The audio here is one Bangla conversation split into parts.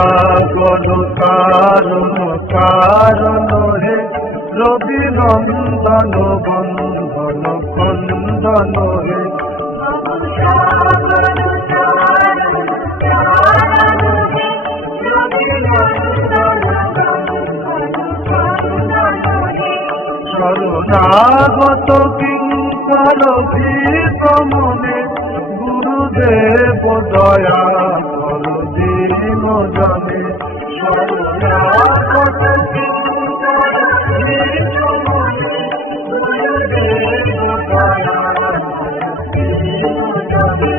সাগর কারণ কারণ হে রবি নন্দন বন্ধন বন্ধন হে শরণাগত কিঙ্কর ভীতমনে গুরুদেব দয়া কর দীন জনে শরণাগত কিঙ্কর ভীতমনে গুরুদেব দয়া কর দীন জনে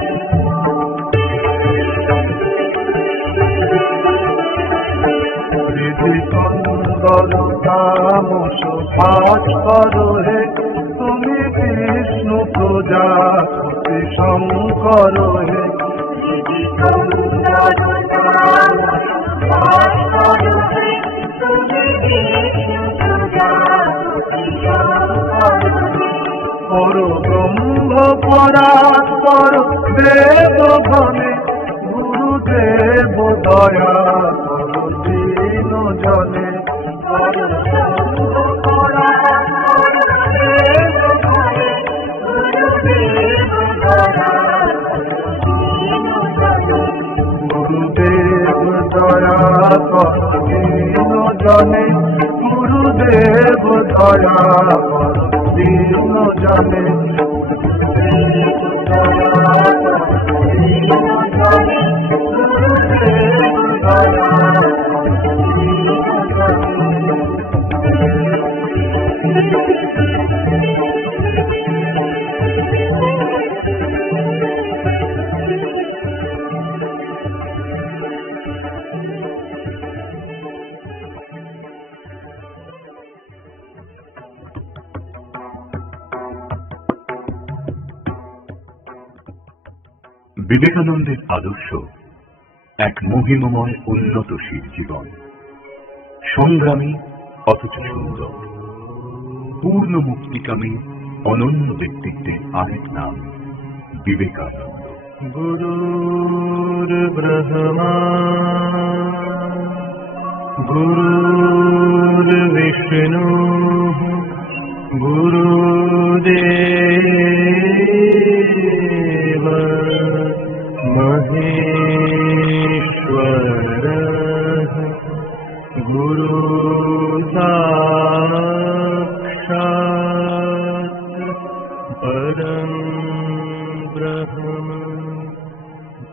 সুন্দর তামস পাঠ করো হে তুমি বিষ্ণু প্রজাপতি শঙ্কর হে পর ব্রহ্ম পরাৎপর দেব ভনে গুরুদেব দয়া করো দীন জনে গুরুদেব দয়া করো দীন জনে গুরুদেব দয়া করো দীন জনে বিবেকানন্দের আদর্শ এক মহিমময় উন্নতশীল জীবন, সংগ্রামী অথচ সুন্দর, পূর্ণ মুক্তিকামী অনন্য ব্যক্তিত্বের আরেক নাম বিবেকানন্দ। গুরুর ব্রহ্মা গুরুর বিষ্ণু গুরুদেব মহেশ্বর গুরু সাক্ষাৎ পরম ব্রহ্ম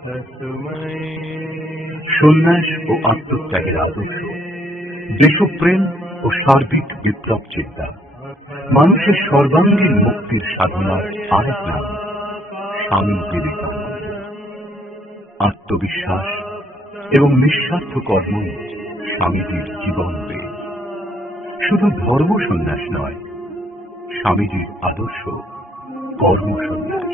তস্মৈ। সন্ন্যাস ও আত্মত্যাগের আদর্শ, দেশপ্রেম ও সার্বিক বিপ্লব চিন্তা, মানুষের সর্বাঙ্গীন মুক্তির সাধনার আরেক নাম স্বামী বিবেকানন্দ। আত্মবিশ্বাস এবং নিঃস্বার্থ কর্ম স্বামীজির জীবন বেদ। শুধু ধর্ম সন্ন্যাস নয়, স্বামীজির আদর্শ কর্ম সন্ন্যাস।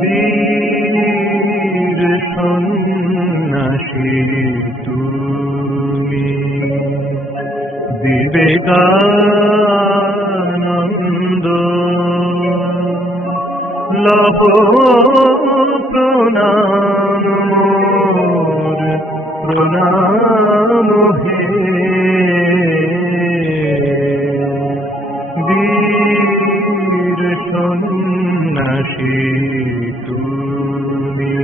বীর সন্ন্যাসী তুমি বিবেকানন্দ, লভ প্রণাম মোর প্রণাম হে। বীর সন্ন্যাসী তুমি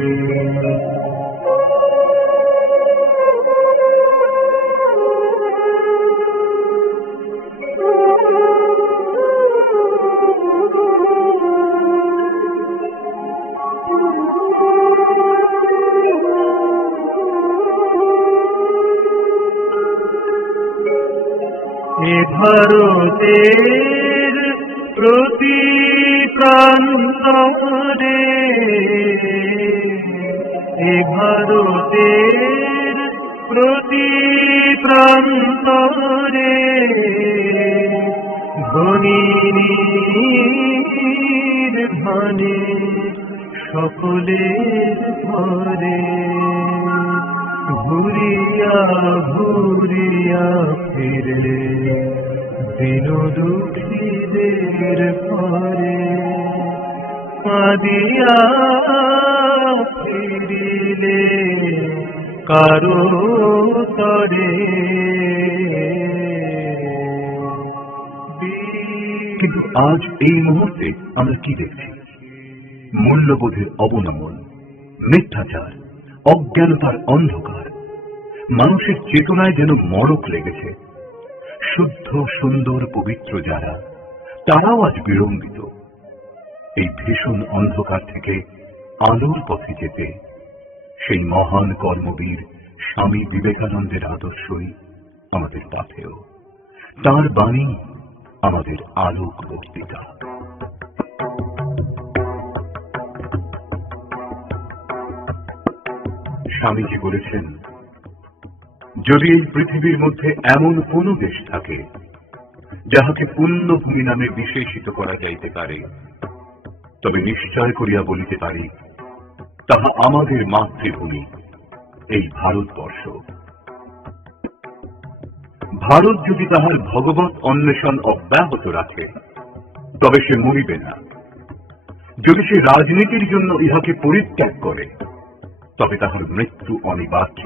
এ ভারতের প্রতি প্রান্তরে, এ ভারতের প্রতি প্রান্তরে ধ্বনির ভানে সকলের ঘরে ঘুরিয়া ঘুরিয়া ফিরে দিন দুঃখীদের ঘরে কাঁদিয়া ফিরিলে কারো তরে কিন্তু আজ এই মুহূর্তে আমরা কি দেখছি? মূল্যবোধের অবনমন, মিথ্যাচার, অজ্ঞানতার অন্ধকার, মানুষের চেতনায় যেন মড়ক লেগেছে। শুদ্ধ সুন্দর পবিত্র যারা, তারাও আজ বিড়ম্বিত। এই ভীষণ অন্ধকার থেকে আলোর পথে যেতে সেই মহান কর্মবীর স্বামী বিবেকানন্দের আদর্শই আমাদের পাথেয়। তার বাণী আমাদের আলোক বক্তৃতা। স্বামীজি বলেছেন, যদি এই পৃথিবীর মধ্যে এমন কোন দেশ থাকে যাহাকে পুণ্যভূমি নামে বিশেষিত করা যাইতে পারে, তবে নিশ্চয় করিয়া বলিতে পারি তাহা আমাদের মাতৃভূমি, এই ভারতবর্ষ। ভারত যদি তাহার ভগবত অন্বেষণ অব্যাহত রাখে তবে সে মরিবে না। যদি সে রাজনীতির জন্য ইহাকে পরিত্যাগ করে তবে তাহার মৃত্যু অনিবার্য।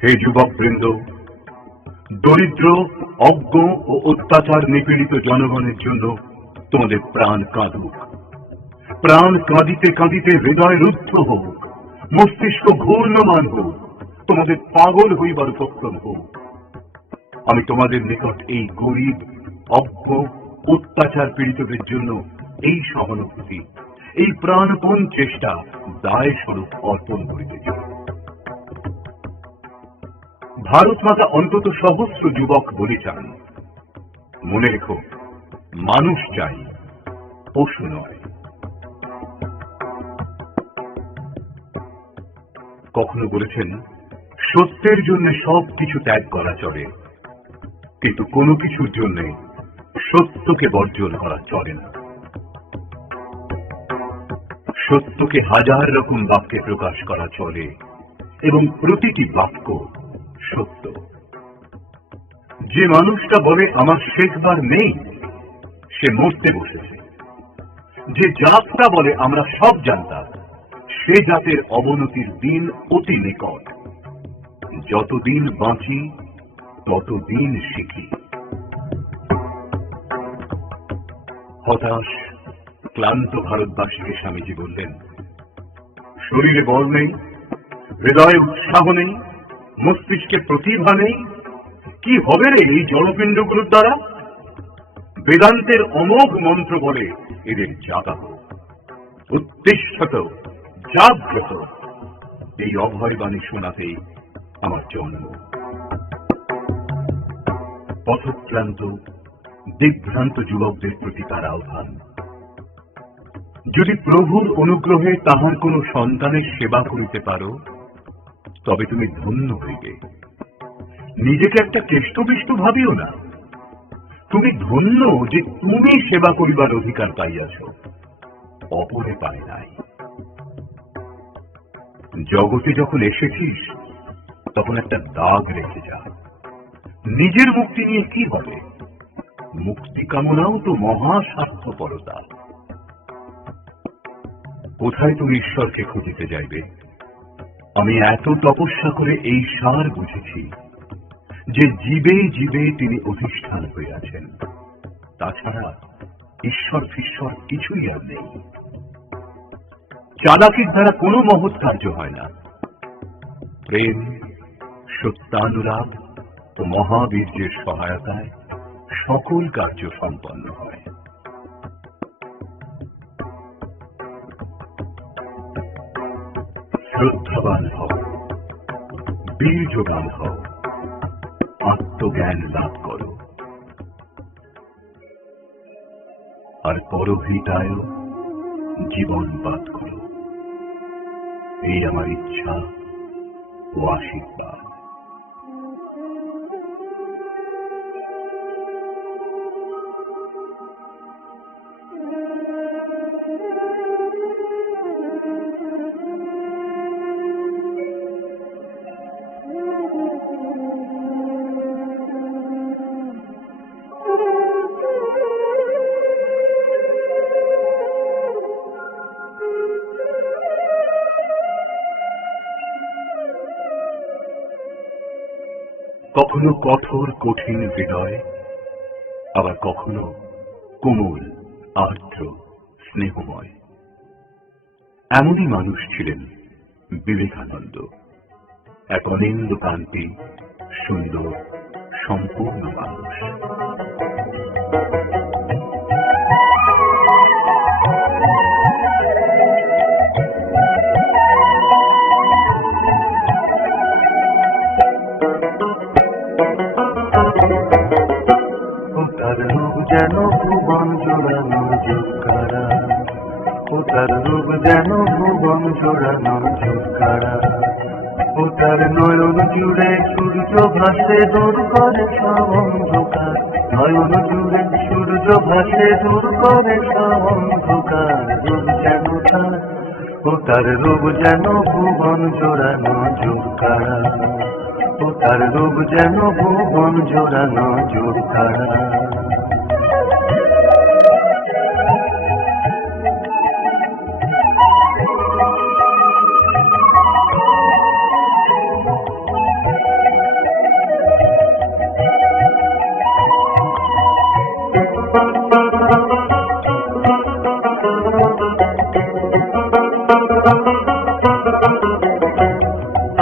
হে যুবকবৃন্দ, দরিদ্র, অজ্ঞ ও অত্যাচার নিপীড়িত জনগণের জন্য তোমাদের প্রাণ কাঁদুক। প্রাণ কাঁদিতে কাঁদিতে হৃদয় রুদ্ধ হোক, মস্তিষ্ক ঘূর্ণমান হোক, তোমাদের পাগল হইবার উপক্রম হোক। আমি তোমাদের নিকট এই গরিব, অজ্ঞ, অত্যাচার পীড়িতদের জন্য এই সহানুভূতি, এই প্রাণপণ চেষ্টা দায় স্বরূপ অর্পণ করিতে চাই। ভারত মাতা অন্তত সহস্র যুবক বলি চান, মনে রেখো, মানুষ চাই, পশু নয়। কখনো বলেছেন, সত্যের জন্য সবকিছু ত্যাগ করা চলে, কিন্তু কোনো কিছুর জন্য সত্যকে বর্জন করা চলে না। সত্যকে হাজার রকম বাক্যে প্রকাশ করা চলে এবং প্রতিটি বাক্য সত্য। যে মানুষটা বলে আমার শেষবার নেই, সে মরতে বসেছে। যে জাতটা বলে আমরা সব জানতাম, সে জাতের অবনতির দিন অতি নিকট। যতদিন বাঁচি ততদিন শিখি। হতাশ, ক্লান্ত ভারতবাসীকে স্বামীজি বললেন, শরীরে বল নেই, হৃদয়ে উৎসাহ নেই, মস্তিষ্কে প্রতিভা নেই, কি হবে রে এই জড়পিণ্ডগুলোর দ্বারা? বেদান্তের অমোঘ মন্ত্র বলে এদের জাগাব, উত্তিষ্ঠত, জাগ্রত। এই অভয় বাণী শোনাতেই আমার জন্ম। পথক্লান্ত, দিগ্ভ্রান্ত যুবকদের প্রতি তার আহ্বান, যদি প্রভুর অনুগ্রহে তাহার কোন সন্তানের সেবা করিতে পারো তবে তুমি ধন্য হইবে। নিজেকে একটা কেষ্টবিষ্ট ভাবিও না। তুমি ধন্য যে তুমি সেবা করিবার অধিকার পাইয়াছ, অপরে পায় নাই। জগতে যখন এসেছিস তখন একটা দাগ রেখে যা। নিজের মুক্তি নিয়ে কি হবে? মুক্তি কামনাও তো মহা স্বার্থপরতা। কোথায় তুমি ঈশ্বরকে খুঁজিতে যাইবে? আমি এত তপস্যা করে এই সার বুঝেছি যে জীবে জীবে তিনি অধিষ্ঠান হইয়াছেন। তাছাড়া ঈশ্বর ফিশ্বর কিছুই আর নেই। চালাকির দ্বারা কোনো মহৎ কার্য হয় না। প্রেম, সত্যানুরাগ ও মহাবীর্যের সহায়তায় সকল কার্য সম্পন্ন হয়। শ্রদ্ধাবান হও, বীর্যবান হও, আত্মজ্ঞান লাভ করো, আর পরহিতায় জীবনপাত করো। এই আমার ইচ্ছা ও আশীর্বাদ। কখনো কঠোর কঠিন হৃদয়, আবার কখনো কোমল আর্দ্র স্নেহময়। এমনই মানুষ ছিলেন বিবেকানন্দ, এক অনিন্দ কান্তি সুন্দর সম্পূর্ণ মানুষ। তার রূপ যেন ভুবন জোড়ানো ঝুঁকারা, ও তার রূপ যেন ভুবন জোড়ানো ঝুঁকারা, ও তার নয়ন জুড়ে সূর্য ভাসে দূর করে সব অন্ধকার, নয়ন জুড়ে সূর্য ভাসে দূর করে সব অন্ধকার। রূপ যেন তার, ও তার রূপ যেন ভুবন জোড়ানো ঝুঁকারা, ও তার রূপ যেন ভুবন জোড়ানো ঝুঁকারা।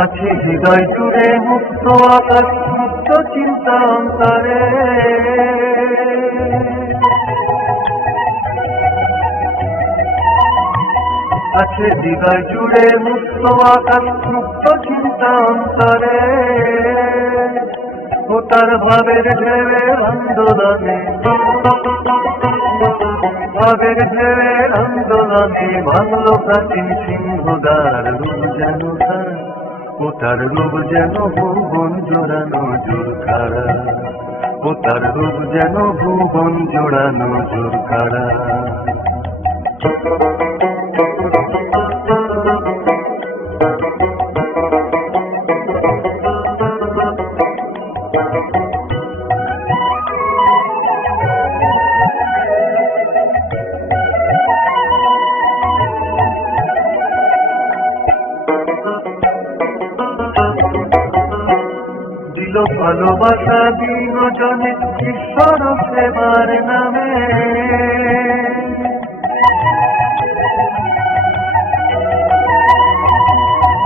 আছে হৃদয় জুড়ে মুক্ত আকাশ, মুক্ত চিন্তা অন্তরে, আছে হৃদয় জুড়ে মুক্ত আকাশ, মুক্ত চিন্তা অন্তরে। ও তার ভাবের ঢেউয়ের আন্দোলনে, ভাবের ঢেউয়ের আন্দোলনে ভাঙল প্রাচীন সিংহদ্বার। রূপ যেন তার, ও তার রূপ যেন ভুবন জোড়ানো ঝুঁকারা, ও তার রূপ যেন ভুবন জোড়ানো ঝুঁকারা। দিল ভালোবাসা বিনোজনে ঈশ্বর সেবার নামে,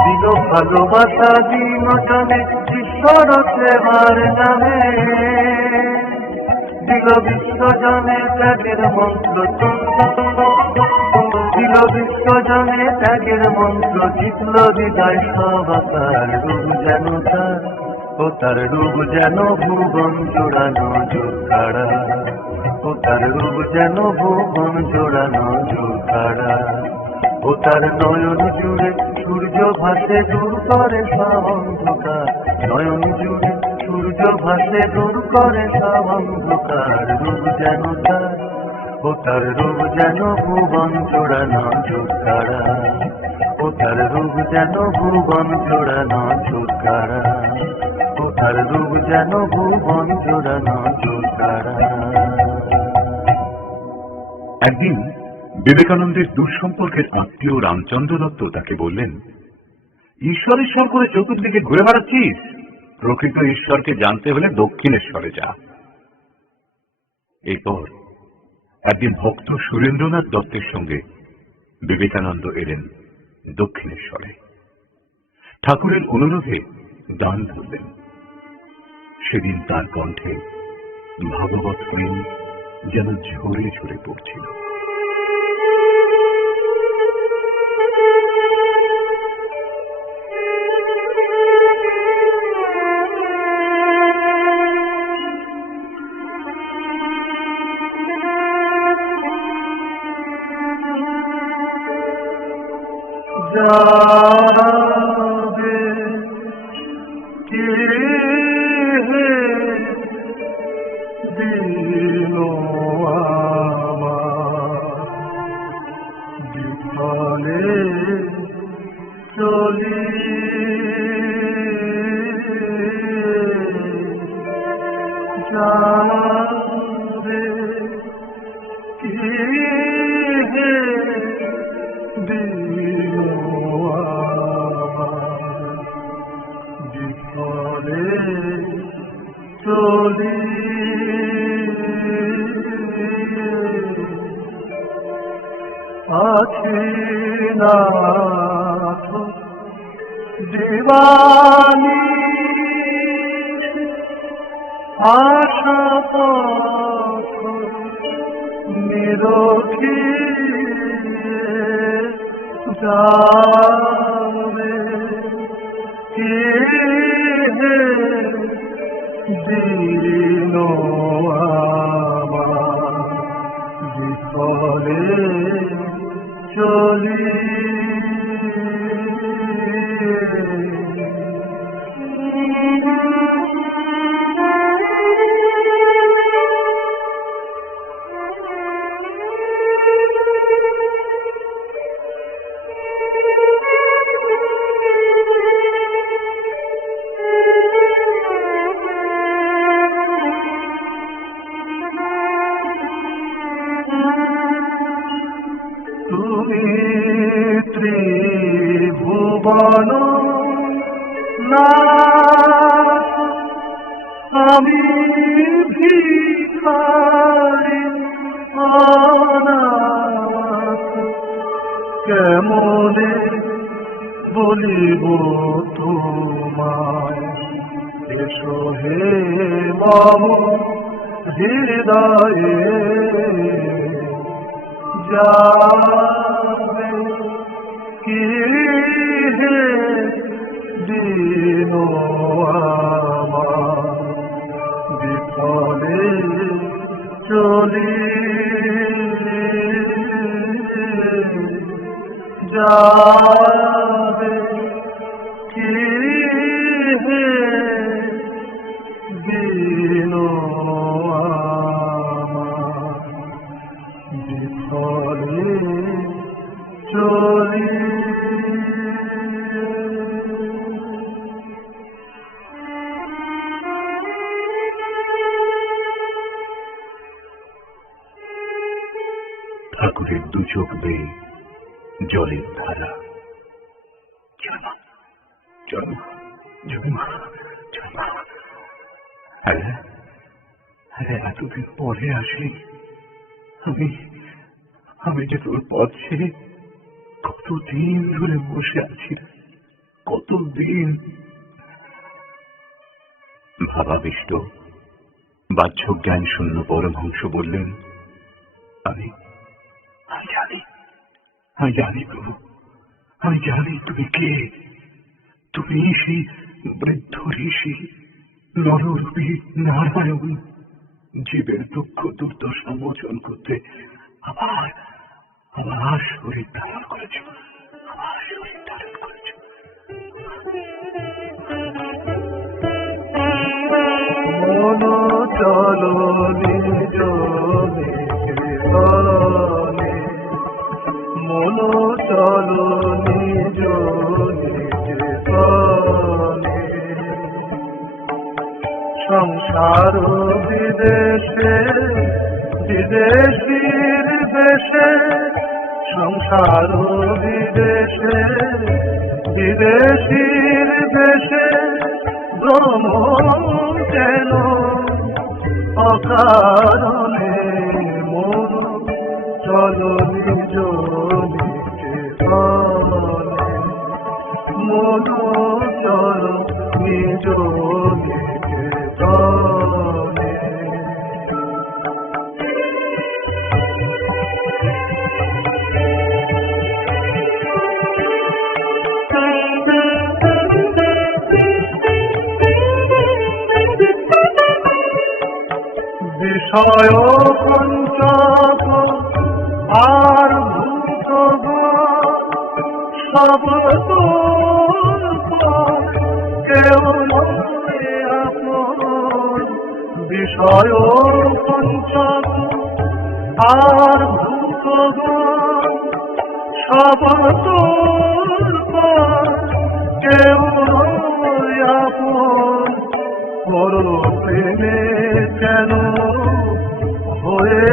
দিল ভালোবাসা বিনোজনে ঈশ্বর সেবার নামে। দিল বিশ্বজনে ত্যাগের মন্ত্র, দিল বিশ্বজনে ত্যাগের মন্ত্র, জিতল হৃদয় সবাকার। রূপ যেন তার, ও তার রূপ যেন ভুবন জোড়ানো ঝুঁকারা, ও তার রূপ যেন ভুবন জোড়ানো ঝুঁকারা। ও তার নয়ন জুড়ে সূর্য ভাসে দূর করে সব অন্ধকার, নয়ন জুড়ে সূর্য ভাসে দূর করে সব অন্ধকার। রূপ যেন তার, ও তার রূপ যেন ভুবন জোড়ানো ঝুঁকারা, ও তার রূপ যেন ভুবন জোড়ানো ঝুঁকারা, ও তার রূপ যেন ভুবন জোড়ানো ঝুঁকারা। একদিন বিবেকানন্দের দুঃসম্পর্কের আত্মীয় রামচন্দ্র দত্ত তাকে বললেন, ঈশ্বর ঈশ্বর করে চতুর্দিকে ঘুরে বেড়াচ্ছিস, প্রকৃত ঈশ্বরকে জানতে হলে দক্ষিণেশ্বরে যা। এরপর একদিন ভক্ত সুরেন্দ্রনাথ দত্তের সঙ্গে বিবেকানন্দ এলেন দক্ষিণেশ্বরে। ঠাকুরের অনুরোধে দান করলেন। সেদিন তার কণ্ঠে ভাগবত প্রেম যেন ঝরে ঝরে পড়ছিল। যাবে কে দিল আমার বিফলে চলি, যাবে কে দিল আমার বিফলে চলি আছি না দিবানি আশা পথ নিরখি যাবে কে হে দিন আমার বিফলে চলি তুমি ত্রিভুবন নাথ আমি ভিখারি অনাথ কেমনে বলিব তোমায় এসো হে মম হৃদয়ে যাবে কি হে দিন আমার বিফলে চলি যাবে কি হে দিন বিফলে চলি ঠাকুরের দু চোখ বেয়ে জলের ধারা। জন্মা জন্মা জন্মা জন্মা আরে আরে এতদিন পরে আসলি। আমি যে তোর পথ ছেড়ে কতদিন ধরে বসে আছি, কতদিন। ভাবাবিষ্ট বাহ্য জ্ঞান শূন্য পরমহংস বললেন, আমি জানি প্রভু, আমি জানি তুমি কে। তুমি সেই বৃদ্ধ ঋষি নররূপী নারায়ণ, জীবের দুঃখ দুর্দশা মোচন করতে আমার শরীর ধারণ করেছ, আমার শরীর ধারণ করেছ। মন চলো নিজ নিজ, মন চলো নিজ নিজ, সংসার বিদেশে বিদেশীর দেশে, সংসার বিদেশে বিদেশীর দেশে, ভ্রমণ যেন অকারণে। মন চলো নিজ নিজ, মন চলো নিজ নিজ। বিষয় পঞ্চক আর ভূত সব কেউ আপন। বিষয় পঞ্চক আর ভূত সব কেউ আপন। বড় প্রেমে কেন হয়ে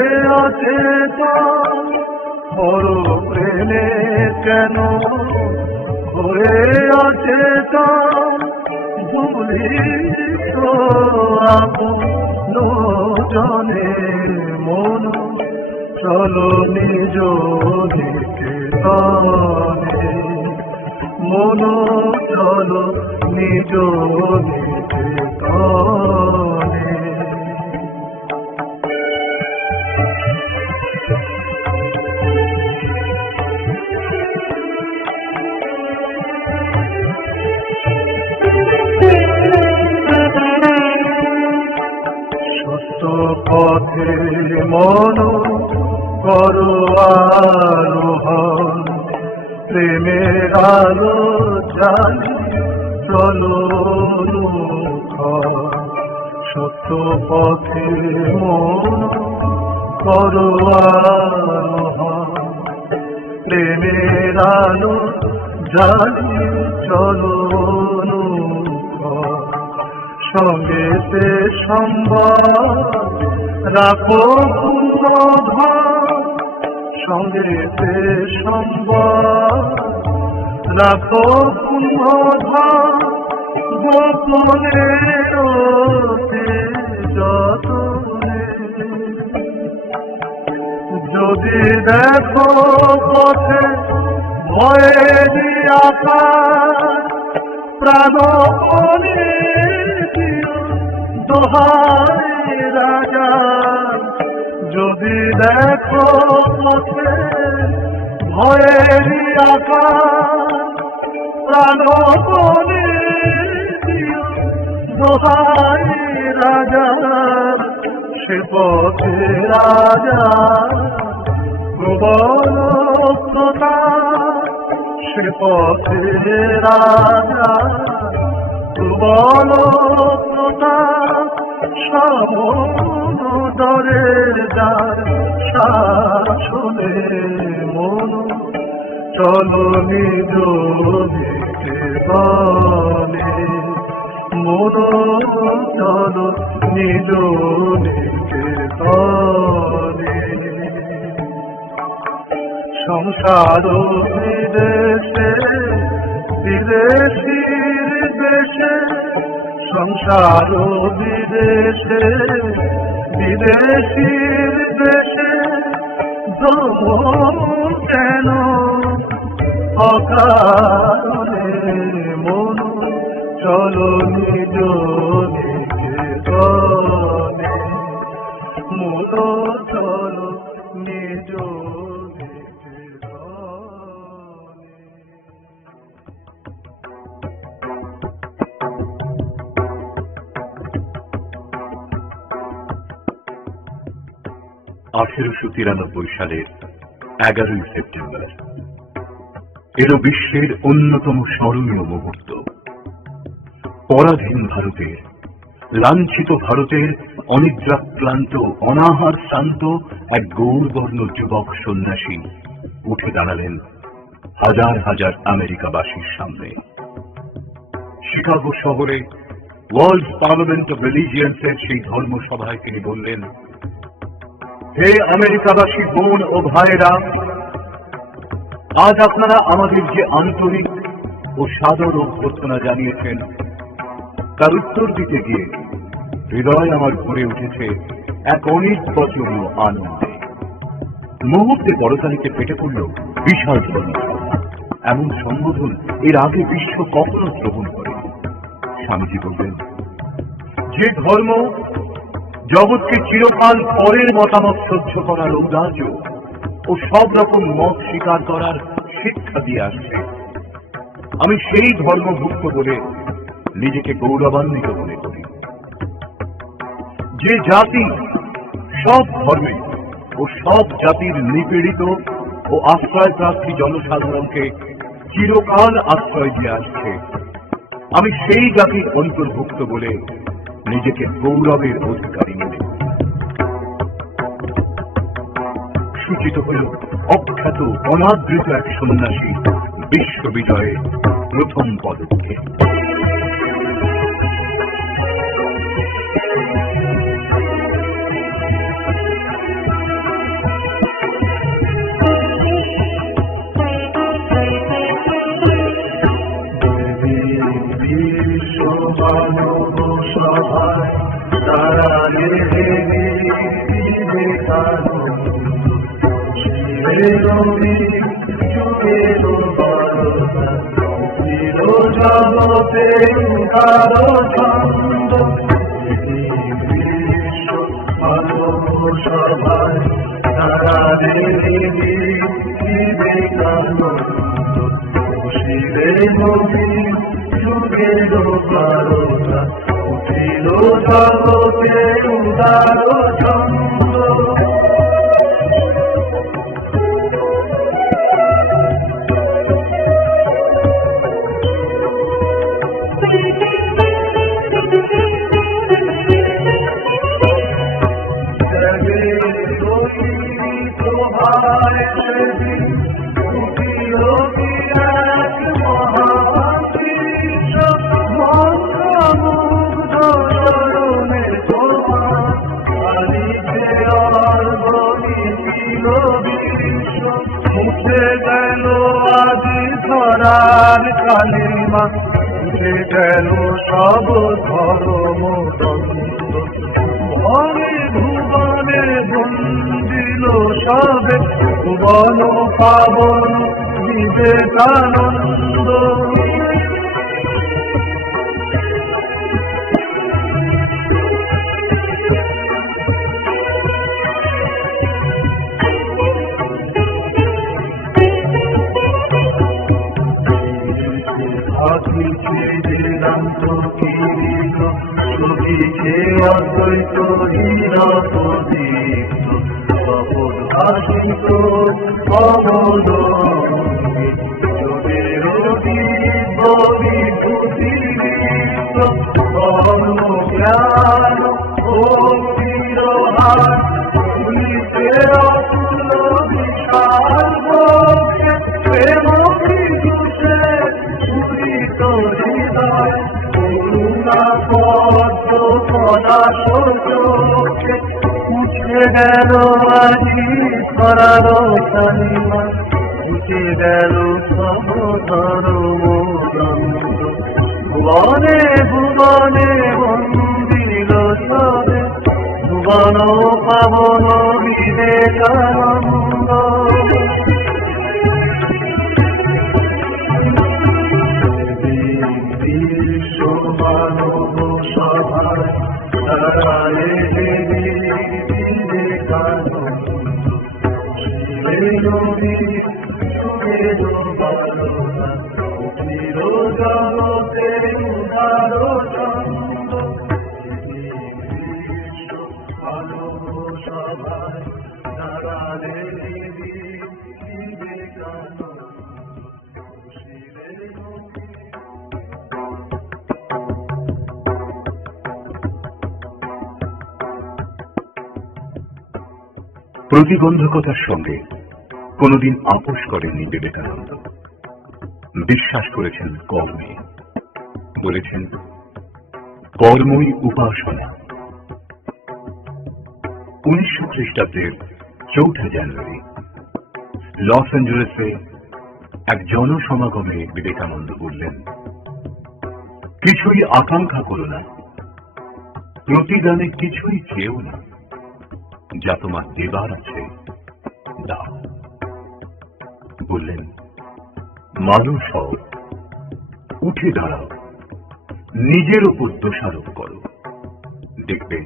আছে বড় প্রেমে কেন হয়ে আছে ভুলে পবিত্র আপন জনে মন চলো নিজ নিকেতনে মন চলো নিজ নিকেতনে পথে মন করো আরোহণ প্রেমের আলো জানি চলো সত্য পথে মন করো আরোহণ প্রেমের আলো জানি চলো সঙ্গেতে সম্ভব রাখো সঙ্গেতে সম্ভব রাখো গোপনে যতনে যদি দেখো পথে ভয়ের আকার প্রাণপণে দোহাই রাজা যদি দেখো পথে ভয়ের আকার প্রাণপণে দোহাই রাজা সে পথে রাজা প্রবল প্রতাপ সে পথে রাজা প্রবল প্রতাপ সমদরের দ্বার শাসনে মন চলো নিজ নিকেতনে মন চলো নিজ নিকেতনে সংসার বিদেশে বিদেশীর দেশে সংসার বিদেশে বিদেশীর দেশে কেন অকারণে মন চলো নিজ নিকেতনে মন চলো নিজ সালের 11ই সেপ্টেম্বর এলো বিশ্বের অন্যতম স্মরণীয় মুহূর্ত। পরাধীন ভারতের, লাঞ্ছিত ভারতের অনিদ্রাক্লান্ত অনাহার শান্ত এক গৌরবর্ণ যুবক সন্ন্যাসী উঠে দাঁড়ালেন হাজার হাজার আমেরিকাবাসীর সামনে। শিকাগো শহরে ওয়ার্ল্ড পার্লামেন্ট অব রিলিজিয়ান্সের সেই ধর্মসভায় তিনি বললেন, হে আমেরিকাবাসী বোন ও ভাইয়েরা, আজ আপনারা আমাদের যে আন্তরিক ও সাদর অভ্যর্থনা জানিয়েছেন তার উত্তর দিতে গিয়ে হৃদয় আমার ভরে উঠেছে এক অনির্বচনীয় আনন্দে। মুহূর্তে বড়তালিকে পেটে পড়ল বিশাল ধর্মসভা। এমন সম্বোধন এর আগে বিশ্ব কখনো গ্রহণ করে। স্বামীজি বললেন, যে ধর্ম জগৎকে চিরকাল পরের মতামত সহ্য করার ঔদার্য ও সব রকম মত স্বীকার করার শিক্ষা দিয়ে আসছে, আমি সেই ধর্মভুক্ত বলে নিজেকে গৌরবান্বিত মনে করি। যে জাতি সব ধর্মে ও সব জাতির নিপীড়িত ও আশ্রয় প্রার্থী জনসাধারণকে চিরকাল আশ্রয় দিয়ে আসছে, আমি সেই জাতির অন্তর্ভুক্ত বলে নিজেকে গৌরবের অধিকারী মনে করি। সূচিত হল অখ্যাত অনাদৃত এক সন্ন্যাসী বিশ্ববিজয়ে প্রথম পদক্ষেপ। বিশ্বমান রে বিবেকানন্দ রবি যুগের বারতা ছিল জগতে উদার ছন্দ বিশ্ব সভায় তারা রে বিবেকানন্দ শিরে রবি যুগের বারতা ছিল জগতে উদার ছন্দ কালিমা উঠে গেল সব ধর্ম ভরে ভুবনে বন্দিল সবে ভুবন পাবন বিবেকানন্দ বেদান্ত কিরিত সবিছে অদ্বৈত হীরপদীপ্ত সপদ ভাষিত কমল যোগের দিব্য বিভূতিরিক্ত কর্ম জ্ঞান ভক্তির হার তুলিতে অতুল বিশাল বক্ষে প্রেম বিদুষে সুরিত হৃদয় করুণা পদ্ম পদাশোকে উঠে গেল আজি করার কালিমা উঠে গেল সব ধর্ম ভুবনে ভুবনে বন্দিল সবে ভুবন পাবন বিবেকানন্দ মানব সভায় তারারে বিবেকানন্দ রবি যুগের বারতা ছিল জগতে উদার ছন্দ মানব সভায় তারারে বিবেকানন্দ প্রতিবন্ধকতার সঙ্গে কোনদিন আপোষ করেননি বিবেকানন্দ। বিশ্বাস করেছেন কর্মে, বলেছেন কর্মই উপাসনা। 1900 খ্রিস্টাব্দের 4 জানুয়ারি লস অ্যাঞ্জেলেসে এক জনসমাগমে বিবেকানন্দ বললেন, কিছুই আকাঙ্ক্ষা করো না, প্রতিদানে কিছুই চেয়েও না, যা তোমার দেবার আছে দাও। বললেন, মানুষ হও, উঠে দাঁড়াও, নিজের উপর দোষারোপ করো, দেখবে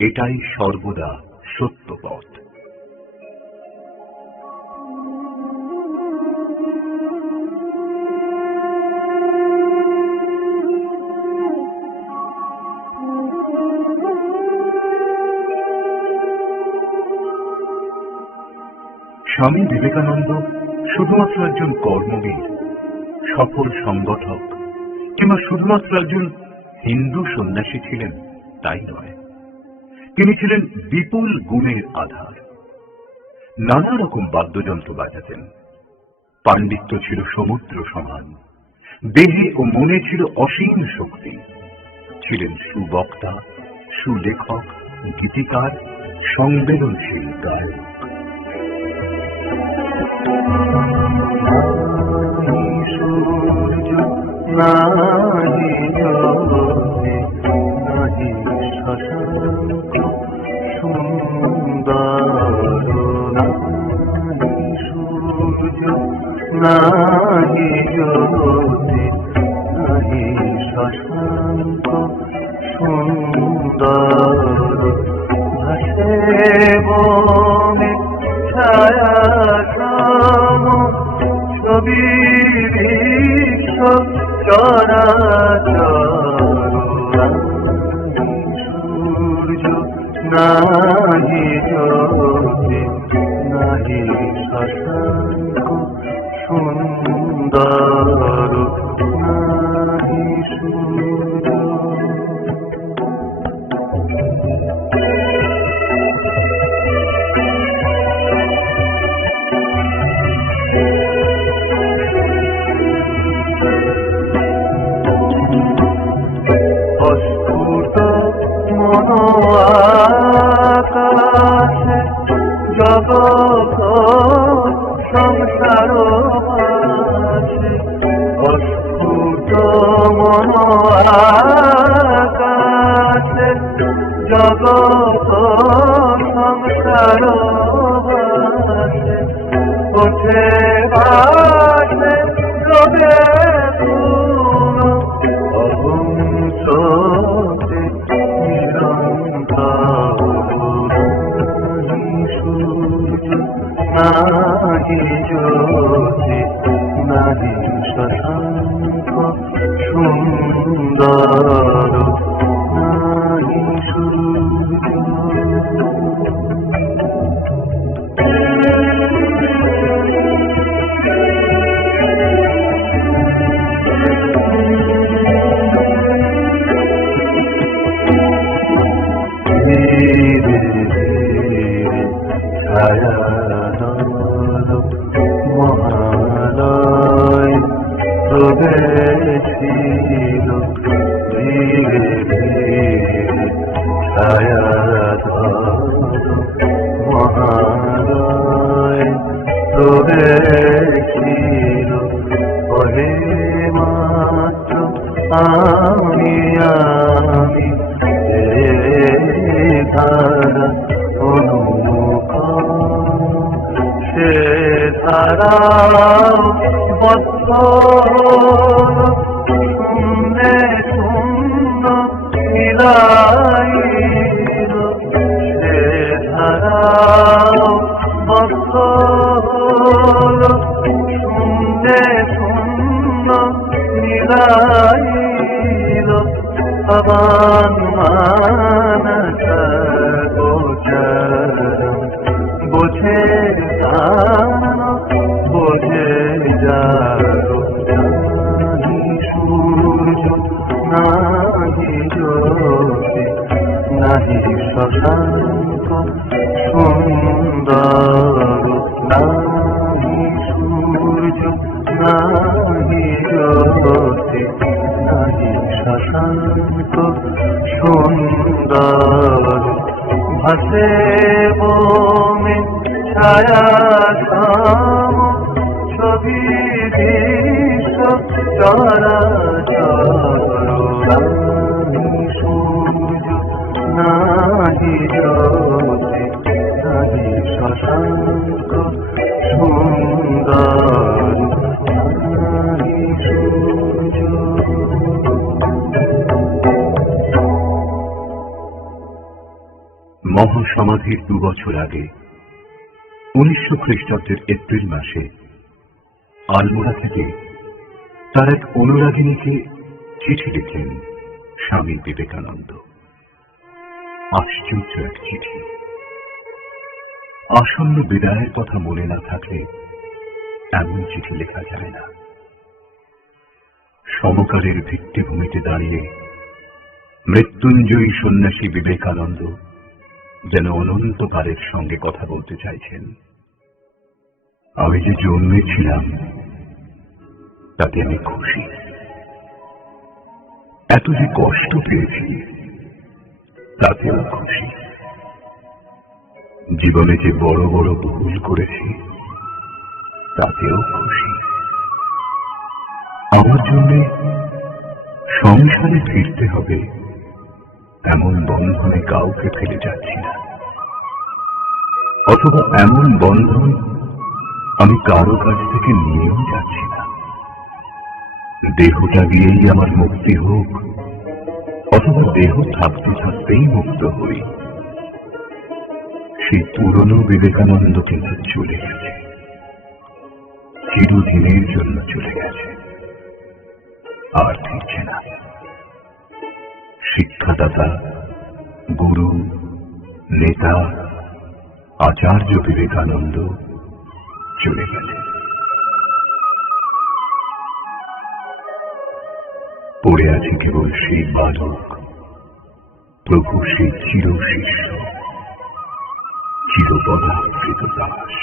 এটাই সর্বদা সত্য পথ। স্বামী বিবেকানন্দ শুধুমাত্র একজন কর্মবীর, সফল সংগঠক কিংবা শুধুমাত্র একজন হিন্দু সন্ন্যাসী ছিলেন তাই নয়। তিনি ছিলেন বিপুল গুণের আধার। নানা রকম বাদ্যযন্ত্র বাজাতেন, পাণ্ডিত্য ছিল সমুদ্র সমান, দেহে ও মনে ছিল অসীম শক্তি। ছিলেন সুবক্তা, সুলেখক, গীতিকার, সংবেদনশীল গায়ক। সূর্য নাহি জ্যোতি নাহি শশাঙ্ক সুন্দর নাহি সূর্য নাহি জ্যোতি নাহি শশাঙ্ক সুন্দর ভাসে বনে ছায়া সম ছবি বৃক্ষ চরাচর সূর্য নাহি জ্যোতি নাহি শশাঙ্ক সুন্দর নাহি সূর্য। অস্ফুট মন আকাশে জগৎ সংসার ভাসে অস্ফুট মন আকাশে জগৎ সংসার ভাসে ওঠে ভাসে রবে চোখে নাহি জ্যোতি নাহি শশাঙ্ক সুন্দর নাহি সূর্য। মহালয় প্রবেশিল ধীরে ধীরে মহালয় প্রবেশিল বলে মাত্র আমি ধারা অনুমুখ সে ধারা বদ্ধ শূন্যে শূন্য মিলাইল সে ধারা বদ্ধ শূন্যে শূন্য মিলাইল আবান মানস গোচর বোঝে বোঝে যারো নাহি সূর্য নাহি জ্যোতি নাহি শশাঙ্ক সুন্দর নাহি সূর্য নাহি জ্যোতি নাহি শশাঙ্ক সুন্দর ভাসে বনে ছায়া সম ছবি দৃশ্য চরাচর নাহি সূর্য নাহি জ্যোতি নাহি শশাঙ্ক সুন্দর নাহি সূর্য। মহাসমাধির 2 বছর আগে 1900 খ্রিস্টাব্দের এপ্রিল মাসে আলমোড়া থেকে তার এক অনুরাগিনীকে চিঠি লিখলেন স্বামী বিবেকানন্দ। আশ্চর্য এক চিঠি। আসন্ন বিদায়ের কথা মনে না থাকলে এমন চিঠি লেখা যায় না। সমকালের ভিত্তিভূমিতে দাঁড়িয়ে মৃত্যুঞ্জয়ী সন্ন্যাসী বিবেকানন্দ যেন অনন্তকালের সঙ্গে কথা বলতে চাইছেন। আমি যে জন্মেছিলাম তাতে আমি খুশি। এত যে কষ্ট পেয়েছি তাতেও খুশি। জীবনে যে বড় বড় ভুল করেছি তাতেও খুশি। আমার জন্য সংসারে ফিরতে হবে এমন বন্ধনে কাউকে ফেলে যাচ্ছি না, অথবা এমন বন্ধন আমি কারো কাছ থেকে নিয়েও যাচ্ছি না। দেহটা দিয়েই আমার মুক্তি হোক, অথবা দেহ থাকতে থাকতেই মুক্ত হই, সেই পুরনো বিবেকানন্দ কিন্তু চলে গেছে, চিরদিনের জন্য চলে গেছে, আর ফিরছে না। শিক্ষাদাতা, গুরু, নেতা, আচার্য বিবেকানন্দ চলে গেছে। পড়ে আছে কেবল সেই বালক, প্রভু সেই চির শিষ্য, চিরপদাকৃত দাস।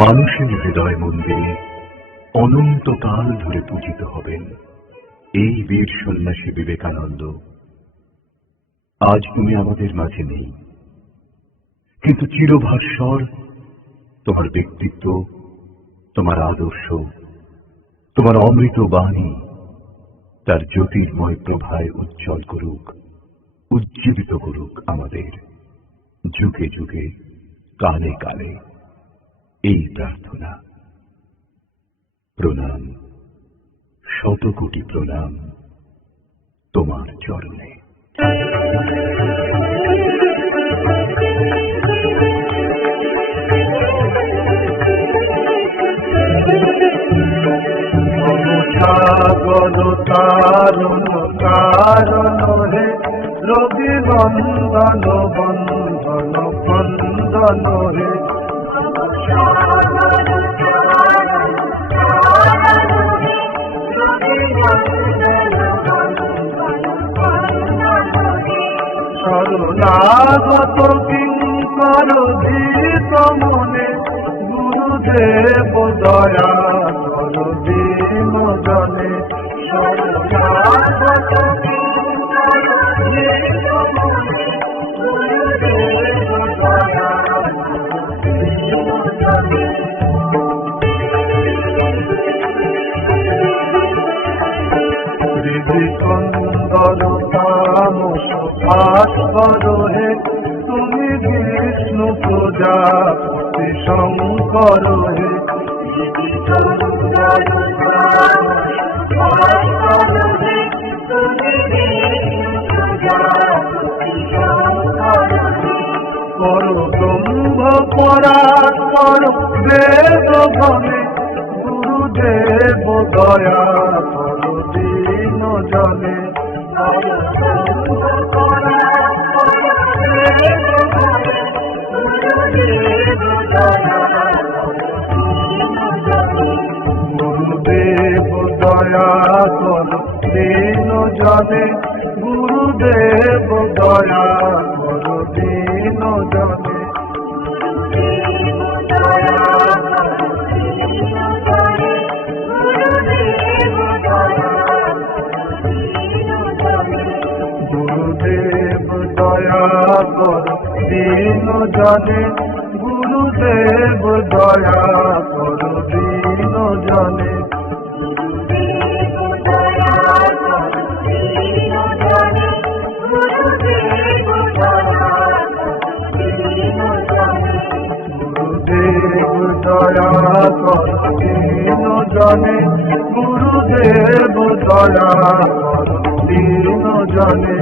মানুষের হৃদয় মন্দিরে অনন্তকাল ধরে পূজিত হবেন এই বীর সন্ন্যাসী বিবেকানন্দ। আজ তুমি আমাদের মাঝে নেই, কিন্তু চিরভাস্বর তোমার ব্যক্তিত্ব, তোমার আদর্শ, তোমার অমৃত বাণী তার জ্যোতির্ময় প্রভায় উজ্জ্বল করুক, উজ্জীবিত করুক আমাদের যুগে যুগে, কালে কালে। এই প্রার্থনা। প্রণাম, শত কোটি প্রণাম তোমার চরণে। কারণ কারণ হে রবি বন্দন বন্দন বন্দন হে শরণাগত কিঙ্কর ধীরিত মনে গুরুদেব দয়া কর দীন জনে। শরণাগত কিঙ্কর ধীরিত মনে গুরুদেব দয়া কর দীন জনে। হৃদিকন্দর তামস ভাস্কর হে তুমি বিষ্ণু প্রজাপতি শঙ্কর হে। হৃদিকন্দর তামস ভাস্কর হে তুমি বিষ্ণু প্রজাপতি শঙ্কর হে। পরব্রহ্ম পরাৎপর বেদ ভবে গুরুদেব দয়া কর দীন জনে। গুরুদেব দয়া কর দীন জনে, গুরুদেব দয়া কর দীন জনে। গুরুদেব দয়া কর দীন জনে, গুরুদেব দয়া কর দীন জনে। গুরুদেব দয়া কর দীন জনে, গুরুদেব দয়া কর দীন জনে।